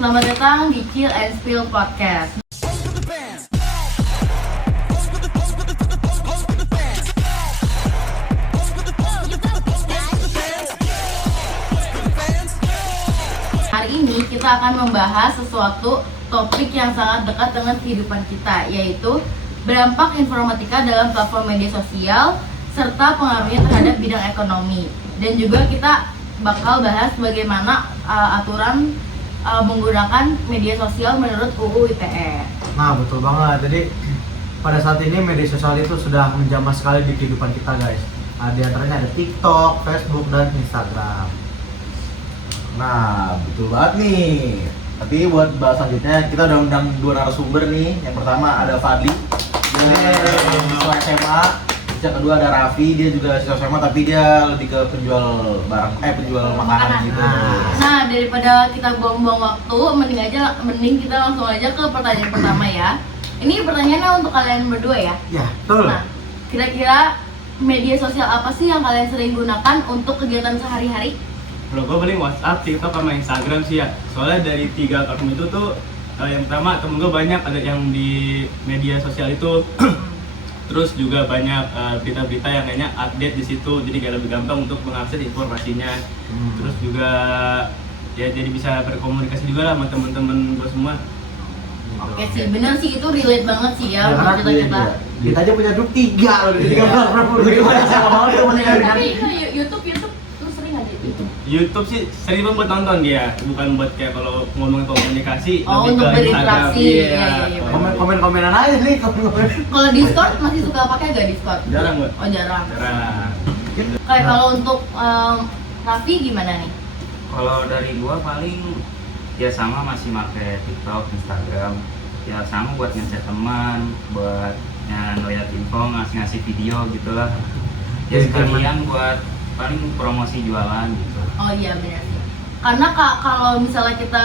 Selamat datang di Chill and Spill Podcast. Hari ini kita akan membahas sesuatu topik yang sangat dekat dengan kehidupan kita, yaitu berdampak informatika dalam platform media sosial serta pengaruhnya terhadap bidang ekonomi. Dan juga kita bakal bahas bagaimana aturan menggunakan media sosial menurut UU ITE. Nah, betul banget. Jadi pada saat ini media sosial itu sudah menjamah sekali di kehidupan kita, guys. Nah, di antaranya ada TikTok, Facebook, dan Instagram. Nah, betul banget nih. Tapi buat bahas selanjutnya kita udah undang dua narasumber nih. Yang pertama ada Fadli, dia siswa SMA. Yang kedua ada Raffi, dia juga siswa SMA tapi dia lebih ke penjual penjual makanan gitu. Nah, daripada kita buang-buang waktu, mending kita langsung aja ke pertanyaan pertama ya. Ini pertanyaannya untuk kalian berdua ya. Ya, betul. Nah, kira-kira media sosial apa sih yang kalian sering gunakan untuk kegiatan sehari-hari? Kalau gue paling WhatsApp, TikTok, sama Instagram sih ya. Soalnya dari 3 platform itu tuh yang pertama temen gue banyak ada yang di media sosial itu. Terus juga banyak berita-berita yang kayaknya update di situ, jadi kayak lebih gampang untuk mengakses informasinya. Terus juga ya jadi bisa berkomunikasi juga lah sama temen-temen gue semua. Oke sih, bener sih, itu relate banget sih ya karena untuk kita. Kita aja punya grup 3 loh, jadi Gimana sih mau temennya? Tapi YouTube lu sering aja itu. YouTube sih sering banget buat nonton dia, bukan buat kayak kalau ngomongin komunikasi. Oh, lebih untuk ke berinteraksi. Instagram, Iya. komen-komenan aja nih. Kalau Discord masih suka pakai gak Discord? Jarang, Mbak. Oh, jarang. Jarang. Kayak kalau untuk Raffi gimana nih? Kalau dari gua paling ya sama masih pakai TikTok, Instagram. Ya sama buat ngechat teman, buat ngeliat info, ngasih video gitulah. Ya sekalian buat paling promosi jualan gitu. Oh iya benar sih. Karena kalau misalnya kita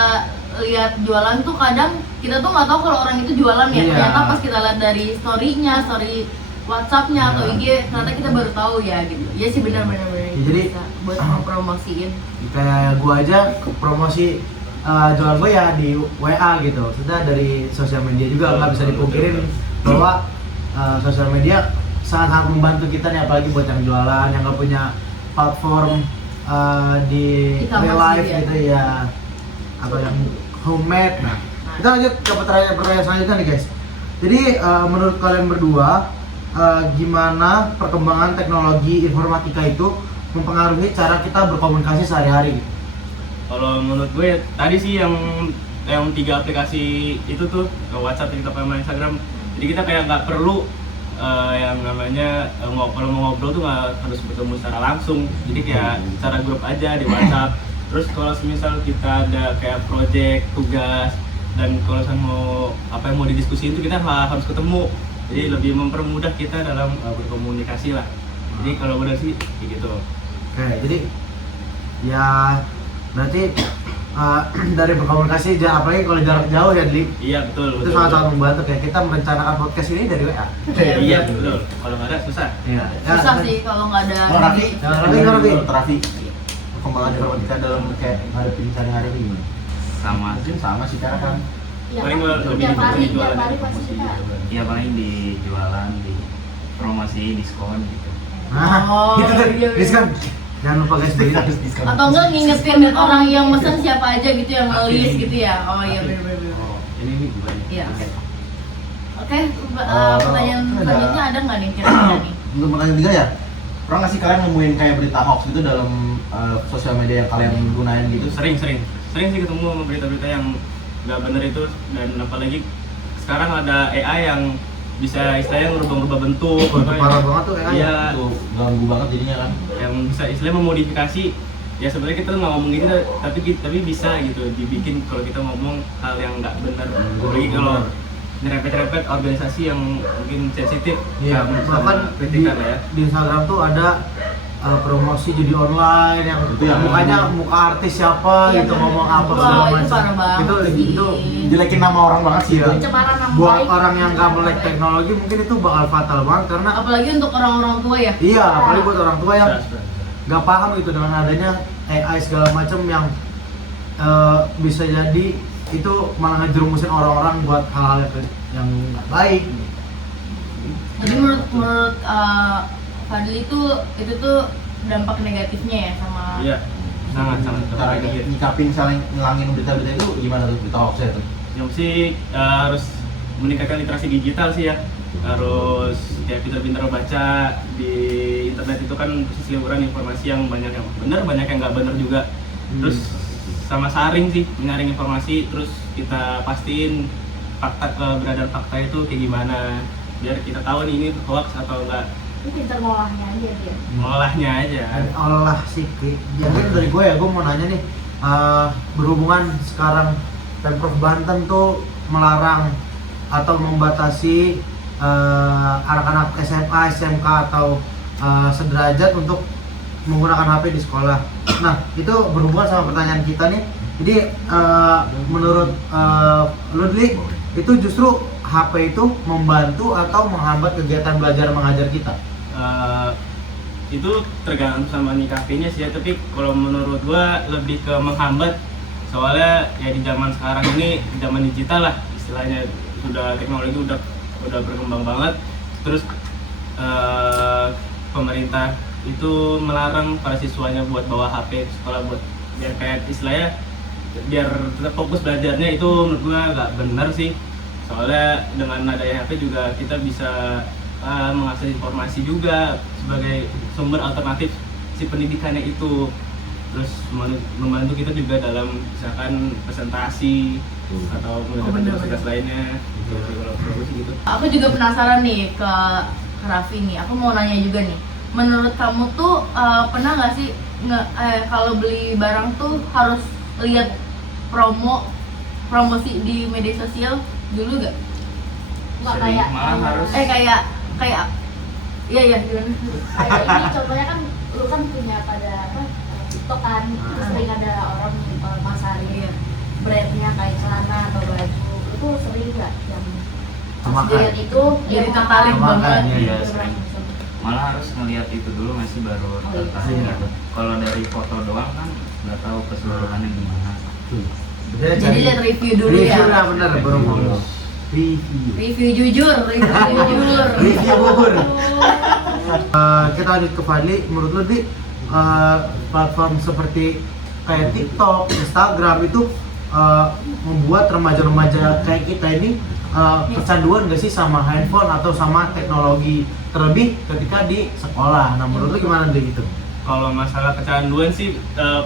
lihat jualan tuh kadang kita tuh nggak tahu kalau orang itu jualan ya. Iya. Ternyata pas kita lihat dari story-nya, story WhatsApp-nya atau IG, ternyata kita baru tahu ya gitu. Iya sih benar-benar Ya, jadi bisa buat mempromosiin. kayak gua aja promosi jualan gue ya di WA gitu. Sudah dari sosial media juga nggak bisa dipungkirin bahwa sosial media sangat-sangat membantu kita nih, apalagi buat yang jualan, yang nggak punya platform di E-commerce real life gitu gitu ya, atau yang homemade. Nah, kita lanjut ke pertanyaan selanjutnya nih guys. Jadi menurut kalian berdua gimana perkembangan teknologi informatika itu mempengaruhi cara kita berkomunikasi sehari-hari? Kalau menurut gue ya, tadi sih yang 3 aplikasi itu tuh WhatsApp, TikTok, sama Instagram. Jadi kita kayak nggak perlu yang namanya kalau mau ngobrol tuh nggak harus bertemu secara langsung. Jadi kayak secara grup aja di WhatsApp. Terus kalau misal kita ada kayak project, tugas, dan kalau mau apa yang mau didiskusiin itu kita harus ketemu. Jadi lebih mempermudah kita dalam berkomunikasi lah. Jadi kalau udah sih kayak gitu. Oke, jadi ya berarti dari berkomunikasi apalagi kalau jarak jauh ya, Dli. Iya betul. Itu sangat-sangat membantu kayak kita merencanakan podcast ini dari WA. Iya betul. Kalau nggak ada susah. Iya. Susah sih kalau nggak ada. Oh, Raffi, Raffi. Raffi. Perkembangan informatika dalam kayak ngadepin sehari-hari ini gimana? Sama Mungkin sama sih karena kan Paling lebih di jualan. ya paling di jualan, di promosi, diskon gitu. Nah, Oh, itu tuh, iya. diskon. Jangan lupa guys, beli harus diskon. Atau enggak ngingetin orang yang mesen siapa aja gitu yang ngelis gitu ya. Oh iya benar-benar. Oh, ini gimana? Iya. Oke. Oke, pertanyaan selanjutnya ada nggak nih kira-kira nih? Untuk pertanyaan ketiga ya, pernah nggak sih kalian nemuin kayak berita hoax gitu dalam sosial media yang kalian gunain gitu? Sering sih ketemu sama berita-berita yang nggak bener itu, dan apalagi sekarang ada AI yang bisa istilahnya ngerubah-rubah bentuk. Itu parah banget tuh kayaknya. Iya, Itu ganggu banget jadinya kan. yang bisa istilahnya memodifikasi. Ya sebenarnya kita nggak ngomong gitu, tapi bisa gitu dibikin kalau kita ngomong hal yang nggak benar. Apalagi kalau nyerempet-nyerempet organisasi yang mungkin sensitif. Iya, bahkan kritikan ya. di Instagram tuh ada promosi judi online yang Itu yang mukanya muka artis siapa Iya, gitu, bener. ngomong apa Wah, segala itu macam. parah banget Itu sih. Jelekin nama orang banget sih. Iya. itu. Pencemaran nama Buat baik. orang yang nggak melek teknologi mungkin itu bakal fatal banget, karena Apalagi untuk orang-orang tua ya. iya, apalagi buat orang tua yang Bisa. nggak paham gitu dengan adanya AI segala macam yang bisa jadi itu malah ngejerumusin orang-orang buat hal-hal yang nggak baik. Jadi menurut Fadli itu tuh dampak negatifnya ya sama. Iya, sangat Cara negatif. nyikapin saling ngilangin berita-berita itu gimana tuh berita hoax itu? Yang sih harus meningkatkan literasi digital sih ya. Harus kayak pintar-pintar baca di internet itu kan seliweran informasi yang banyak yang benar, banyak yang nggak benar juga. Terus sama saring sih, menyaring informasi, terus kita pastiin keberadaan fakta itu kayak gimana, biar kita tahu nih ini hoax atau enggak. Ini pintar ngolahnya aja dia. Mengolahnya aja. Allah sih, mungkin dari gue ya, gue mau nanya nih, berhubungan sekarang Pemprov Banten tuh melarang atau membatasi anak-anak SMA, SMK atau sederajat untuk menggunakan HP di sekolah. Nah, itu berhubungan sama pertanyaan kita nih. Jadi menurut Ludwig, itu justru HP itu membantu atau menghambat kegiatan belajar mengajar kita? Itu tergantung sama nyikapinya sih ya, tapi kalau menurut gua lebih ke menghambat. Soalnya ya di zaman sekarang ini, zaman digital lah istilahnya, sudah teknologi udah berkembang banget. Terus pemerintah itu melarang para siswanya buat bawa HP sekolah, buat biar kayak istilahnya biar tetap fokus belajarnya. Itu menurut gua nggak benar sih. Soalnya dengan adanya HP juga kita bisa mengakses informasi juga sebagai sumber alternatif si pendidikannya itu. Terus membantu kita juga dalam misalkan presentasi atau mengerjakan tugas lainnya. Kalau perlu sih gitu. Aku juga penasaran nih ke Raffi nih. Aku mau nanya juga nih. Menurut kamu tuh pernah nggak sih kalau beli barang tuh harus lihat promosi di media sosial dulu nggak? Nggak Sering, kayak malah harus. Kayak iya gimana? kayak ini contohnya kan lu kan punya pada apa TikTok kan, terus sering ada orang masarin brandnya kayak celana atau baju, itu sering nggak yang pas Kemakan. dilihat itu Jadi ya tertarik makan. banget. Iya, Gitu, sering. langsung. Malah harus ngelihat itu dulu masih baru tertarik iya. gitu. Kalau dari foto doang kan nggak tahu keseluruhannya gimana. Jadi lihat review dulu ya. Review lah, bener, baru ngomong. Review jujur. Review bubur. Kita lanjut ke Fadli. Menurut lu di platform seperti kayak TikTok, Instagram itu membuat remaja-remaja kayak kita ini kecanduan gak sih sama handphone atau sama teknologi, terlebih ketika di sekolah? Nah, menurut lu gimana deh gitu? Kalau masalah kecanduan sih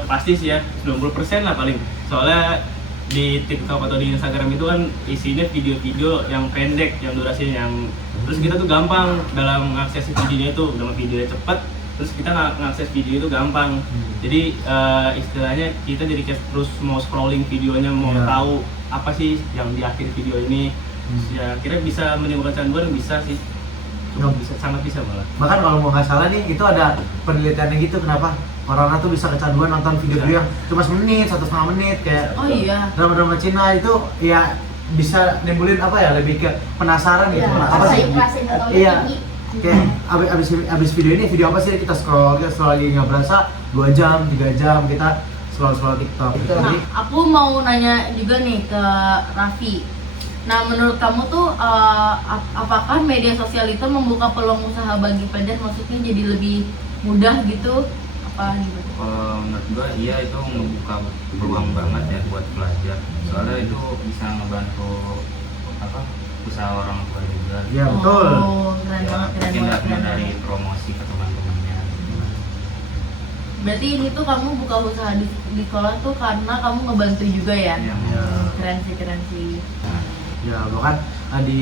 pasti sih ya 90% lah paling. Soalnya di TikTok atau di Instagram itu kan isinya video-video yang pendek, yang durasinya yang terus kita tuh gampang dalam mengakses videonya itu, dalam videonya cepat, terus kita ngakses video itu gampang. Jadi istilahnya kita jadi kayak terus mau scrolling videonya, mau Iya. tahu apa sih yang di akhir video ini. Ya kira bisa menimbulkan kecanduan, bisa sih. Cuma bisa, sangat bisa malah. Bahkan kalau mau nggak salah nih, itu ada penelitiannya gitu, kenapa orang-orang tuh bisa kecanduan nonton video-video yang cuma semenit, 1,5 menit, kayak Oh iya. drama-drama Cina itu ya bisa nimbulin apa ya, lebih ke penasaran gitu. Ya, Apa sih? ikhlasin atau Iya. tinggi. Kayak abis video ini, video apa sih, kita scroll lagi nggak berasa 2 jam, 3 jam kita scroll TikTok. Nah, aku mau nanya juga nih ke Raffi. Nah, menurut kamu tuh apakah media sosial itu membuka peluang usaha bagi pelajar, maksudnya jadi lebih mudah gitu? Apa gitu? Kalau menurut gua iya, itu ngebuka peluang banget ya buat pelajar. Soalnya itu bisa ngebantu apa usaha orang tua juga. Ya betul. Oh, keren Ya, banget, keren mungkin banget, nggak keren dari banget. promosi ke teman-temannya. Berarti ini tuh kamu buka usaha di sekolah tuh karena kamu ngebantu juga ya? Iya. Keren sih. Ya bahkan di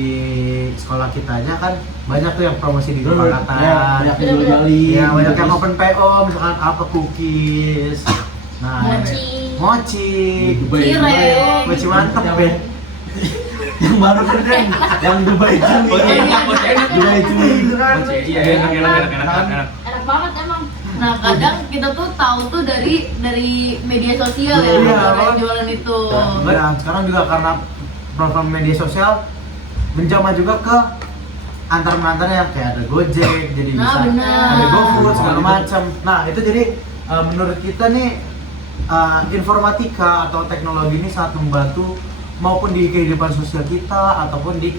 sekolah kita aja kan banyak tuh yang promosi di kesepakatan. Ya, banyak jual-jualin. Iya, banyak yang open PO, misalkan apa cookies. Nah, mochi, Cireng. mochi mantep ya. Yang baru kan yang Dubai cuy. Mochi enak, mochi enak. Dubai cuy. Iya, enak. Enak banget emang. Nah, kadang kita tuh tahu tuh dari media sosial ya, Iya, orang jualan itu. Ya, sekarang juga karena platform media sosial menjamah juga ke antar-menantarnya, kayak ada Gojek, jadi Nah, bisa benar. ada GoFood segala macam. Nah, itu jadi menurut kita nih informatika atau teknologi ini sangat membantu maupun di kehidupan sosial kita ataupun di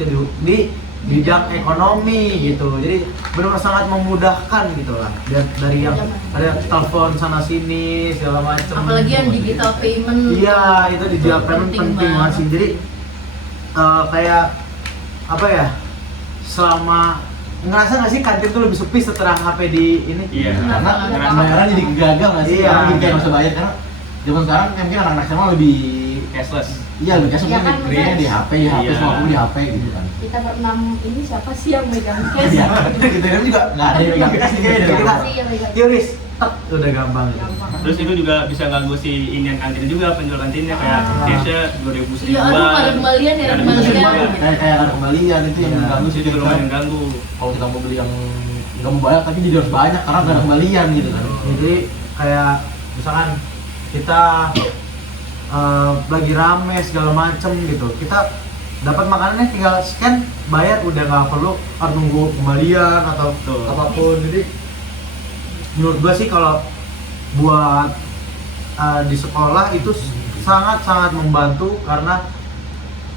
bidang ekonomi gitu. Jadi benar-benar sangat memudahkan gitu lah. Dari yang ada telepon sana sini segala macam. Apalagi yang digital payment. Iya, itu digital payment penting banget sih. Jadi kayak apa ya? Selama ngerasa nggak sih kantin tuh lebih sepi setelah HP di ini? Iya. Karena bayaran jadi gagal nggak sih? Iya. Orang jadi kayak nggak usah bayar karena zaman sekarang kan mungkin anak-anak SMA lebih cashless. iya lebih cash, Iya kan, mungkin belinya di HP Iya. semua pun di HP gitu kan. Kita berenam ini siapa sih yang megang cash? Iya, kita kan juga nggak ada yang megang cash nih kayaknya. Kita- Siapa sih yang megang Teoris, tek, udah gampang. gampang? Terus itu juga bisa ganggu si Indian kantin juga, penjual kantinnya kayak cashnya 2000 Iya, aduh, ada kembalian ya, ada kembalian. Kayak ada kembalian itu yang Iya. mengganggu sih. Itu lumayan ganggu. Kalau kita mau beli yang nggak mau banyak tapi jadi harus banyak karena nggak ada kembalian gitu kan. Jadi kayak misalkan kita lagi rame segala macem gitu, kita dapat makanannya tinggal scan bayar, udah nggak perlu nunggu kembalian atau Betul. apapun. Jadi menurut gua sih kalau buat di sekolah itu sangat membantu karena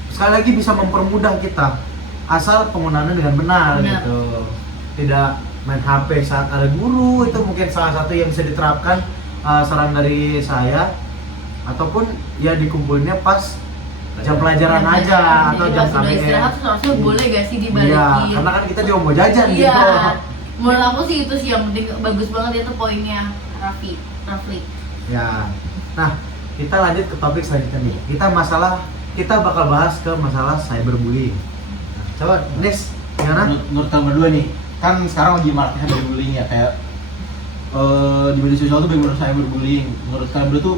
sekali lagi bisa mempermudah kita asal penggunaannya dengan benar. Benar. Gitu, tidak main HP saat ada guru. Itu mungkin salah satu yang bisa diterapkan, saran dari saya. Ataupun ya dikumpulnya pas jam pelajaran aja atau Jadi jam pas udah KBM. istirahat seharusnya boleh gak sih dibalikin? Iya, karena kan kita juga mau jajan Iya. gitu. Menurut aku sih itu sih yang penting, bagus banget itu poinnya Rafli. Ya. Nah, kita lanjut ke topik selanjutnya nih. Kita bakal bahas ke masalah cyberbullying. Nah, coba Nes, gimana? Menurut kalian berdua nih, kan sekarang lagi maraknya cyberbullying ya, kayak di media sosial tuh benar cyberbullying. Menurut kalian berdua tuh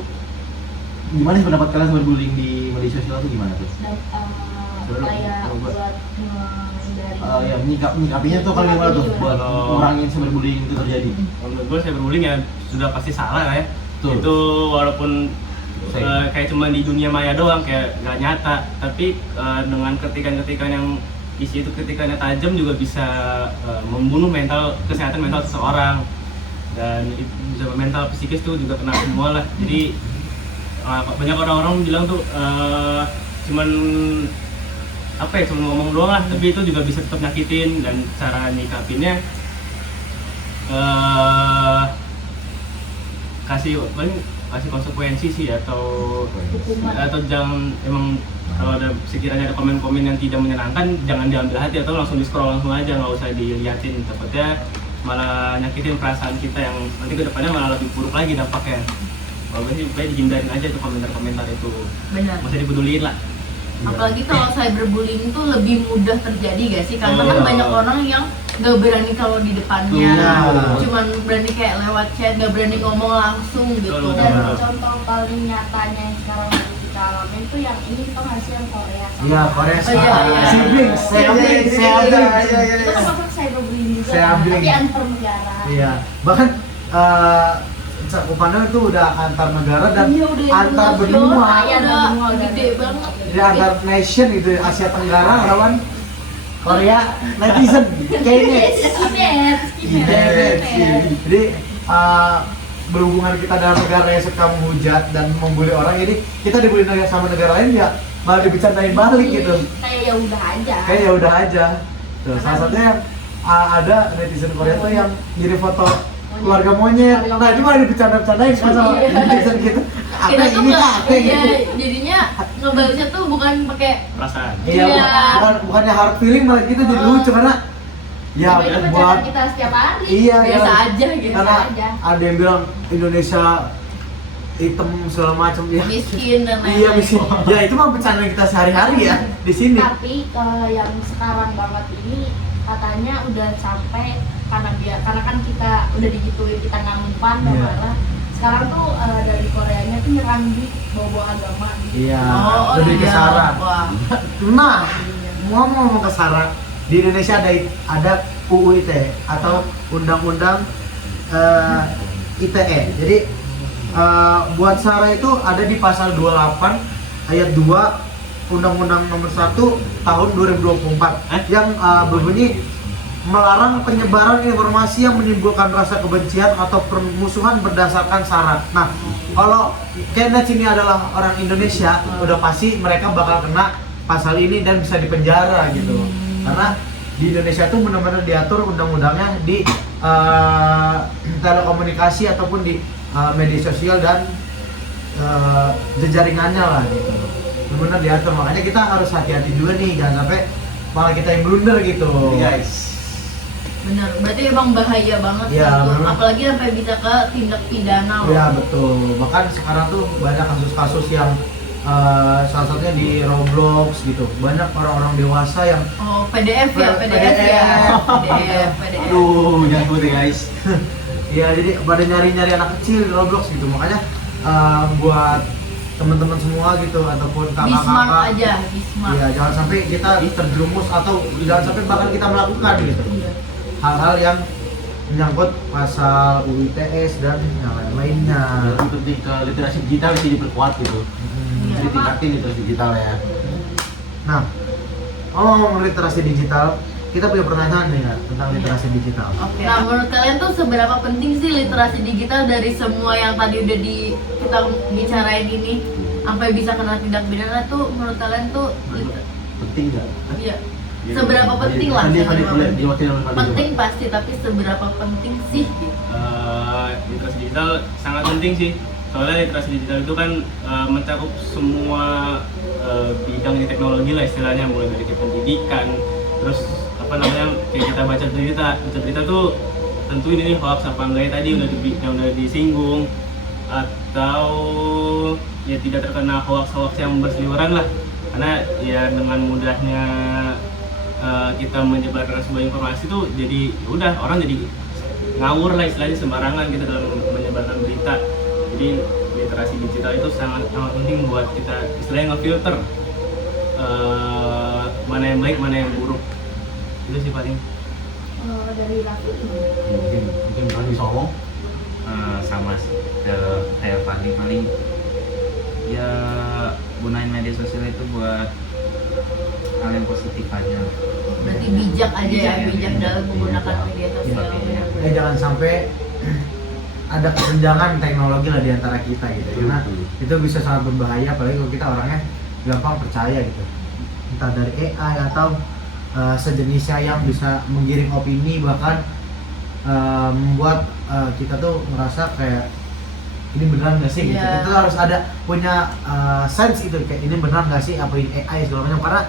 gimana sih pendapat kalian cyberbullying di media sosial tuh gimana tuh? Dan Dulu, kayak kalau gua. buat menghindari Ya menyikapinya tuh kalau gimana tuh buat Kalau- ngurangin cyberbullying itu terjadi? Menurut gue cyberbullying ya sudah pasti salah lah ya. Betul. Itu walaupun kayak cuma di dunia maya doang, kayak nggak nyata, tapi dengan ketikan-ketikan yang isi itu ketikannya tajam juga bisa membunuh kesehatan mental seseorang, dan itu bisa mental psikis tuh juga kena semua lah. Jadi banyak orang-orang bilang tuh cuman apa ya, cuma ngomong doang lah, tapi itu juga bisa tetap nyakitin. Dan cara nyikapinnya kasih konsekuensi sih, atau hukuman. jangan, emang kalau ada sekiranya ada komen-komen yang tidak menyenangkan jangan diambil hati atau langsung di scroll langsung aja, nggak usah diliatin, takutnya malah nyakitin perasaan kita yang nanti kedepannya malah lebih buruk lagi dampaknya. Kalau gue sih baik dihindarin aja tuh komentar-komentar itu, Benar. nggak usah dipeduliin lah. Apalagi kalau cyberbullying itu lebih mudah terjadi gak sih? Karena Oh, kan iya. banyak orang yang gak berani kalau di depannya, Betul. cuman berani kayak lewat chat, gak berani ngomong langsung gitu. Betul. Dan Iya. contoh paling nyatanya yang sekarang lagi kita alamin tuh yang ini tuh hasil yang Korea. Iya, Korea Oh, iya, iya. Siblings, Siblings. siblings. Itu kan masuk cyberbullying juga, Cyberbullying. tapi antar negara. Iya, bahkan cakupannya itu udah antar negara dan Iya, udah antar internasional, benua. iya, Udah udah gede banget. Jadi antar nation gitu, Asia Tenggara lawan Korea netizen, kayaknya. Jadi berhubungan kita dalam negara yang suka menghujat dan membuli orang, jadi kita dibully sama negara lain ya malah dibicarain balik gitu. Kayak ya udah aja. Kayak ya udah aja. Tuh, salah satunya ada netizen Korea tuh yang ngirim foto keluarga monyet. Nah, itu malah dibicarain kan sama Iya. netizen gitu. Apa Kita tuh ini nggak, apa iya, gitu. jadinya ngebalasnya tuh bukan pakai Perasaan. Iya, Iya. bukannya hard feeling malah gitu jadi lucu karena ya Tapi itu buat pencapaian kita setiap hari. iya biasa ya, aja gitu. karena aja. ada yang bilang Indonesia hitam segala macam ya. Miskin dan lain-lain. Iya miskin. Ya itu mah bercanda kita sehari-hari ya di sini. Tapi yang sekarang banget ini katanya udah sampai karena kan kita udah digituin, kita nggak mempan Iya. marah. Sekarang tuh dari Koreanya tuh nyerang di bawa agama gitu. Iya, Oh, lebih ke iya. sara. Wah. Nah, ngomong ke sara, di Indonesia ada UU ITE atau Undang-Undang ITE. Jadi buat sara itu ada di pasal 28 ayat 2 Undang-Undang Nomor 1 Tahun 2024 yang berbunyi melarang penyebaran informasi yang menimbulkan rasa kebencian atau permusuhan berdasarkan sara. Nah, kalau Kenneth ini adalah orang Indonesia, udah pasti mereka bakal kena pasal ini dan bisa dipenjara gitu. Karena di Indonesia tuh benar-benar diatur undang-undangnya di telekomunikasi ataupun di media sosial dan jejaringannya lah gitu. Benar-benar diatur, makanya kita harus hati-hati juga nih, jangan sampai malah kita yang blunder gitu. Guys. Bener, berarti emang bahaya banget Iya, gitu. bener. Apalagi sampai bisa ke tindak pidana loh. Iya betul. Bahkan sekarang tuh banyak kasus-kasus yang salah satunya di Roblox gitu. Banyak orang-orang dewasa yang Oh, PDF ya, PDF ya. PDF. Aduh, jangan sebut ya guys. ya jadi pada nyari-nyari anak kecil di Roblox gitu. Makanya buat teman-teman semua gitu ataupun Be smart kakak-kakak, aja, be smart. ya jangan sampai kita terjerumus atau jangan sampai bahkan kita melakukan gitu hal-hal yang menyangkut pasal UU ITE dan yang lain-lainnya. Lebih penting ke literasi digital sih diperkuat gitu. Iya. Jadi tingkatin literasi digital ya. Nah, ngomong literasi digital, kita punya pertanyaan nih nggak tentang literasi digital. Oke. Nah, menurut kalian tuh seberapa penting sih literasi digital dari semua yang tadi udah kita bicarain ini sampai bisa kena tindak pidana tuh menurut kalian tuh Penting nggak? iya. Seberapa penting lah? Tadi seberapa boleh penting. diwakilin oleh Fadli. Penting pasti, tapi seberapa penting sih gitu. Literasi digital sangat penting sih. Soalnya literasi digital itu kan mencakup semua bidang di teknologi lah istilahnya, mulai dari pendidikan, terus apa namanya kayak kita baca berita tuh tentu ini hoax apa enggak ya, tadi udah disinggung, atau ya tidak terkena hoax yang berseliweran lah, karena ya dengan mudahnya kita menyebarkan sebuah informasi tuh jadi udah orang jadi ngawur lah istilahnya, sembarangan gitu dalam menyebarkan berita. Jadi literasi digital itu sangat penting buat kita istilahnya ngefilter mana yang baik mana yang buruk. Itu sih paling. Dari Raffi Mungkin Fadli bisa ngomong. Sama sih kayak Fadli, paling ya gunain media sosial itu buat hal yang positif aja. Berarti bijak aja ya, Bijak, bijak iya. dalam menggunakan media sosial. Iya. Jangan sampai ada kesenjangan teknologi lah di antara kita gitu. Karena itu bisa sangat berbahaya, apalagi kalau kita orangnya gampang percaya gitu. Entah dari AI atau sejenisnya yang bisa menggiring opini, bahkan membuat kita tuh merasa kayak ini beneran nggak sih gitu. Iya. Kita harus ada punya sense itu, kayak ini beneran nggak sih apa ini AI segala macam, karena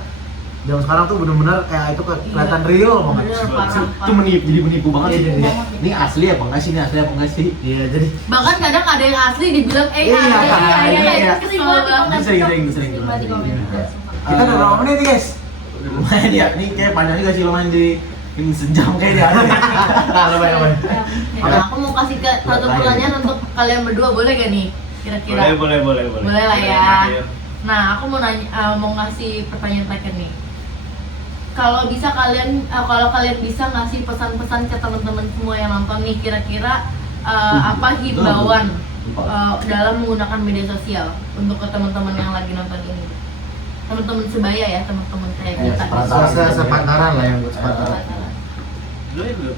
zaman sekarang tuh bener-bener AI itu kelihatan Iya. real banget. Bener, parah. Itu jadi menipu banget Iya, sih. jadi. Ini asli apa enggak sih? Ini asli apa enggak sih? Iya, jadi Bahkan kadang ada yang asli dibilang AI. Iya, Iya. Sering banget di komen. Sering. Sering banget di komen. kita udah berapa menit nih guys? Lumayan ya. Ini kayak panjang juga sih, lumayan di ini sejam kayak dia. Nah, lumayan. Nah, aku mau kasih satu pertanyaan untuk kalian berdua, boleh gak nih? Kira-kira. Boleh. Boleh lah ya. Boleh. Nah, aku mau nanya, mau ngasih pertanyaan terakhir nih. Kalau kalian bisa ngasih pesan-pesan ke teman-teman semua yang nonton nih, kira-kira apa himbauan dalam menggunakan media sosial untuk ke teman-teman yang lagi nonton ini? Teman-teman sebaya ya, teman-teman kayak Iya, kita. sepantaran. Sepantaran lah yang buat sepantaran. Belum.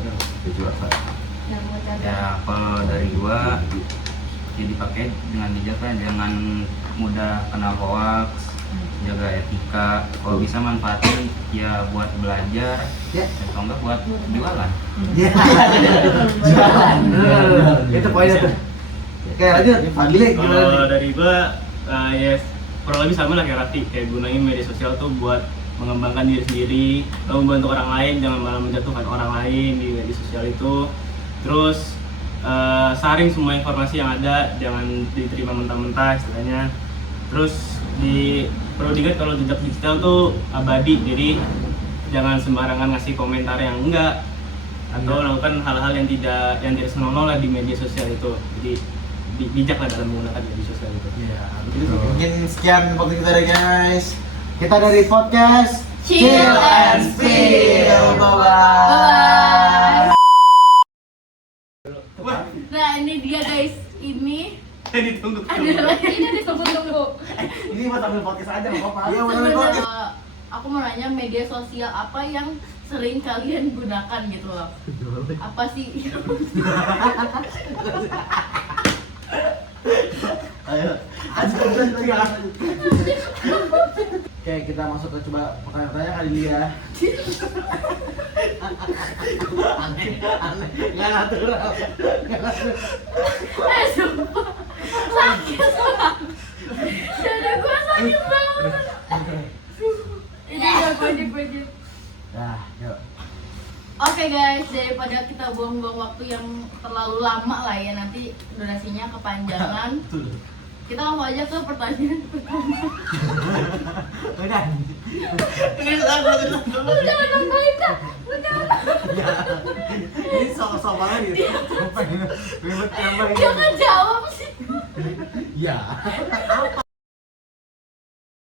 Ya kalau dari gua ya dipakai dengan bijak lah, jangan mudah kena hoax, jaga etika, kalau bisa manfaatin ya buat belajar, Ya. atau enggak buat jualan. Iya. Jalan. Itu poinnya tuh. Oke, lanjut. Fadli gimana Kalau nih? dari gua ya kurang lebih sama lah kayak Raffi, kayak gunain media sosial tuh buat mengembangkan diri sendiri, lalu membantu orang lain, jangan malah menjatuhkan orang lain di media sosial itu. Terus saring semua informasi yang ada, jangan diterima mentah-mentah istilahnya. Terus perlu diingat kalau jejak digital tuh abadi, jadi jangan sembarangan ngasih komentar yang enggak atau melakukan hal-hal yang tidak senonoh lah di media sosial itu. Jadi bijak lah dalam menggunakan media sosial itu. Iya. Mungkin sekian podcast kita deh guys. Kita dari podcast Chill and Spill. Bye-bye. Nah, ini dia guys, ini Ditunggu. adalah Ini ditunggu-tunggu. Ini buat ambil podcast aja nggak apa-apa. Iya, bener banget. aku mau nanya media sosial apa yang sering kalian gunakan gitu loh. Apa sih? Ayo. Oke, kita masuk ke coba pertanyaan-pertanyaan kali ini ya. Aneh, nggak natural. Sumpah sakit banget. Dada gue sakit banget. Ini udah gue aja. Nah, yuk. Oke guys, daripada kita buang-buang waktu yang terlalu lama lah ya, nanti durasinya kepanjangan. Kita langsung aja ke pertanyaan pertama. Udah. Udah nungguin dah. Ya. Ini sok-sok banget gitu. Ribet yang Jangan jawab sih. Ya.